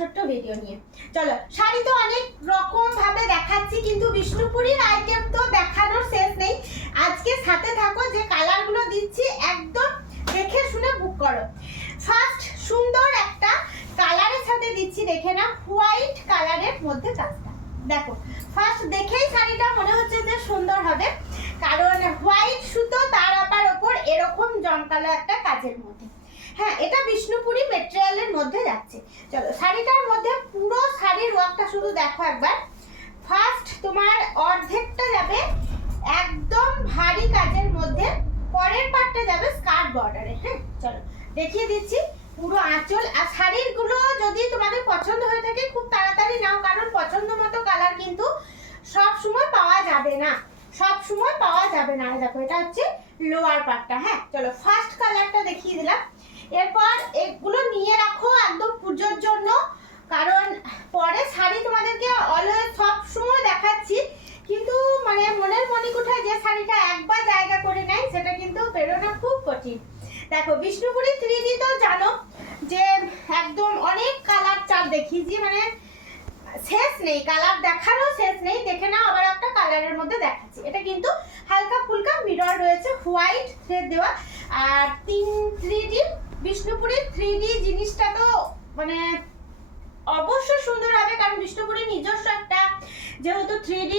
ছোট্ট ভিডিও নিয়ে। চলো, শাড়ি তো অনেক রকম ভাবে দেখাচ্ছি, কিন্তু বিষ্ণুপুরীর আইটেম তো দেখানোর শেষ নেই। আজকে সাথে থাকো, যে কালারগুলো দিচ্ছি একদম দেখে শুনে বুক করো। ফার্স্ট সুন্দর একটা কালারের সাথে দিচ্ছি, দেখে না, হোয়াইট কালারের মধ্যে কাজটা দেখো। ফার্স্ট দেখেই শাড়িটা মনে হচ্ছে যে সুন্দর হবে, কারণ হোয়াইট সুতো তার আপার ওপর এরকম জমকালো একটা কাজের মধ্যে। হ্যাঁ, এটা বিষ্ণুপুরি ম্যাটেরিয়ালের মধ্যে যাচ্ছে। চলো, শাড়িটার মধ্যে পুরো শাড়ির ওয়ার্কটা শুধু দেখো একবার। ফার্স্ট তোমার অর্ধেকটা যাবে একদম ভারী কাজের মধ্যে, পরের পার্টটা যাবে স্কার্ট বর্ডারে। হ্যাঁ, চলো দেখিয়ে দিচ্ছি পুরো আঁচল। আর শাড়িগুলো যদি তোমাদের পছন্দ হয়ে থাকে খুব তাড়াতাড়ি নাও, কারণ পছন্দ মতো কালার কিন্তু সব সময় পাওয়া যাবে না, সব সময় পাওয়া যাবে না। দেখো, এটা হচ্ছে লোয়ার পার্টটা। হ্যাঁ, চলো ফার্স্ট কালারটা দেখিয়ে দিলাম। এরপর এগুলো নিয়ে রাখো একদম পুজোর জন্য, কারণ পরে শাড়ি তোমাদেরকে অলওয়েজ সব সময় দেখাচ্ছি, কিন্তু মানে মনের মণিকোঠায় যে শাড়িটা একবার জায়গা করে নেয় সেটা কিন্তু বেরোনো খুব কঠিন। দেখো, বিষ্ণুপুরি 3D তো জানো যে একদম অনেক কালার চার দেখিয়েছি, মানে শেষ নেই, কালার দেখারও শেষ নেই। দেখে নাও, আবার একটা কালারের মধ্যে দেখাচ্ছি। এটা কিন্তু হালকা ফুলকা মিরর রয়েছে, হোয়াইট থ্রেড দেওয়া, আর 3D বিষ্ণুপুরি 3D জিনিসটা তো মানে অবশ্যই সুন্দর হবে, কারণ বিষ্ণুপুরি নিজস্ব একটা যেহেতু 3D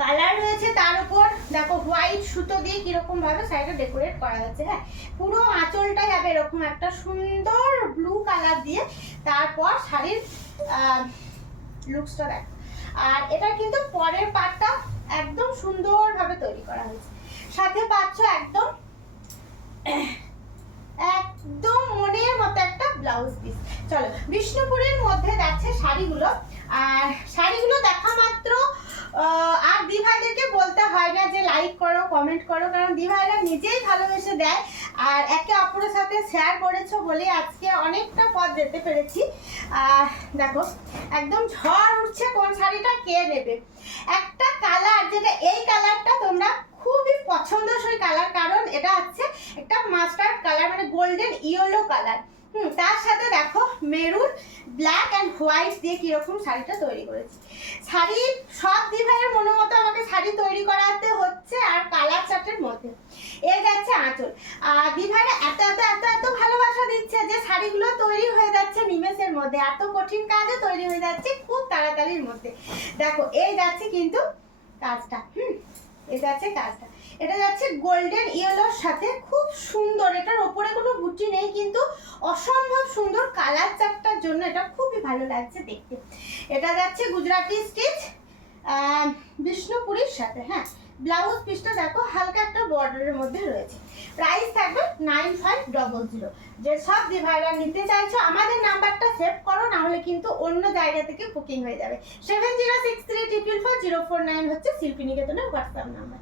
কালার রয়েছে, তার উপর দেখো হোয়াইট সুতো দিয়ে কিরকম ভাবে সাইডে ডেকোরেট করা হয়েছে। হ্যাঁ, পুরো আঁচলটা যাবে এরকম একটা সুন্দর ব্লু কালার দিয়ে। তারপর শাড়ির লুকসটা দেখো। আর এটা কিন্তু পরের পার্টটা একদম সুন্দরভাবে তৈরি করা হয়েছে, সাথে পাচ্ছ একদম একদম মনের মতো একটা ব্লাউজ পিস। চলো, বিষ্ণুপুরের মধ্যে যাচ্ছে শাড়িগুলো। আর শাড়িগুলো দেখা মাত্র আর দিভাইদেরকে বলতে হয় না যে লাইক করো, কমেন্ট করো, কারণ দিভাইরা নিজেই ভালোবেসে দেয়। আর একে অপরের সাথে শেয়ার করেছো বলে আজকে অনেকটা পথ যেতে পেরেছি। দেখো, একদম ঝড় উঠছে কোন শাড়িটা কে নেবে। একটা কালার, যেটা এই কালারটা তোমরা খুবই পছন্দসই কালার, কারণ এটা হচ্ছে একটা মাস্টার্ড কালার, মানে গোল্ডেন ইয়েলো কালার। তার সাথে দেখো মেরুন, ব্ল্যাক অ্যান্ড হোয়াইট দিয়ে কিরকম শাড়িটা তৈরি করেছি। শাড়ি সব দিভাইয়ের মনের মতো আমাকে শাড়ি তৈরি করাতে হচ্ছে, আর কালার চার্টের মধ্যে এর যাচ্ছে আঁচল। আর দিভাইরা এত এত এত এত ভালোবাসা দিচ্ছে যে শাড়িগুলো তৈরি হয়ে যাচ্ছে নিমেষের মধ্যে, এত কঠিন কাজও তৈরি হয়ে যাচ্ছে খুব তাড়াতাড়ির মধ্যে। দেখো, এই যাচ্ছে কিন্তু কাজটা, এটা আছে কাজটা, এটা যাচ্ছে গোল্ডেন ইয়েলোর সাথে, খুব সুন্দর। এটার ওপরে কোনো বুটি নেই, কিন্তু অসম্ভব সুন্দর কালার চারটার জন্য এটা খুবই ভালো লাগছে দেখতে। এটা যাচ্ছে গুজরাটি স্টিচ বিষ্ণুপুরীর সাথে। হ্যাঁ, ব্লাউজ পিসটা দেখো হালকা একটা বর্ডারের মধ্যে রয়েছে। প্রাইস থাকবে 9500। যে সব দিভাইরা নিতে চাইছো আমাদের নাম্বারটা সেভ করো, না হলে কিন্তু অন্য জায়গা থেকে বুকিং হয়ে যাবে। 7063444049 হচ্ছে শিল্পী নিকেতনের হোয়াটসঅ্যাপ নাম্বার।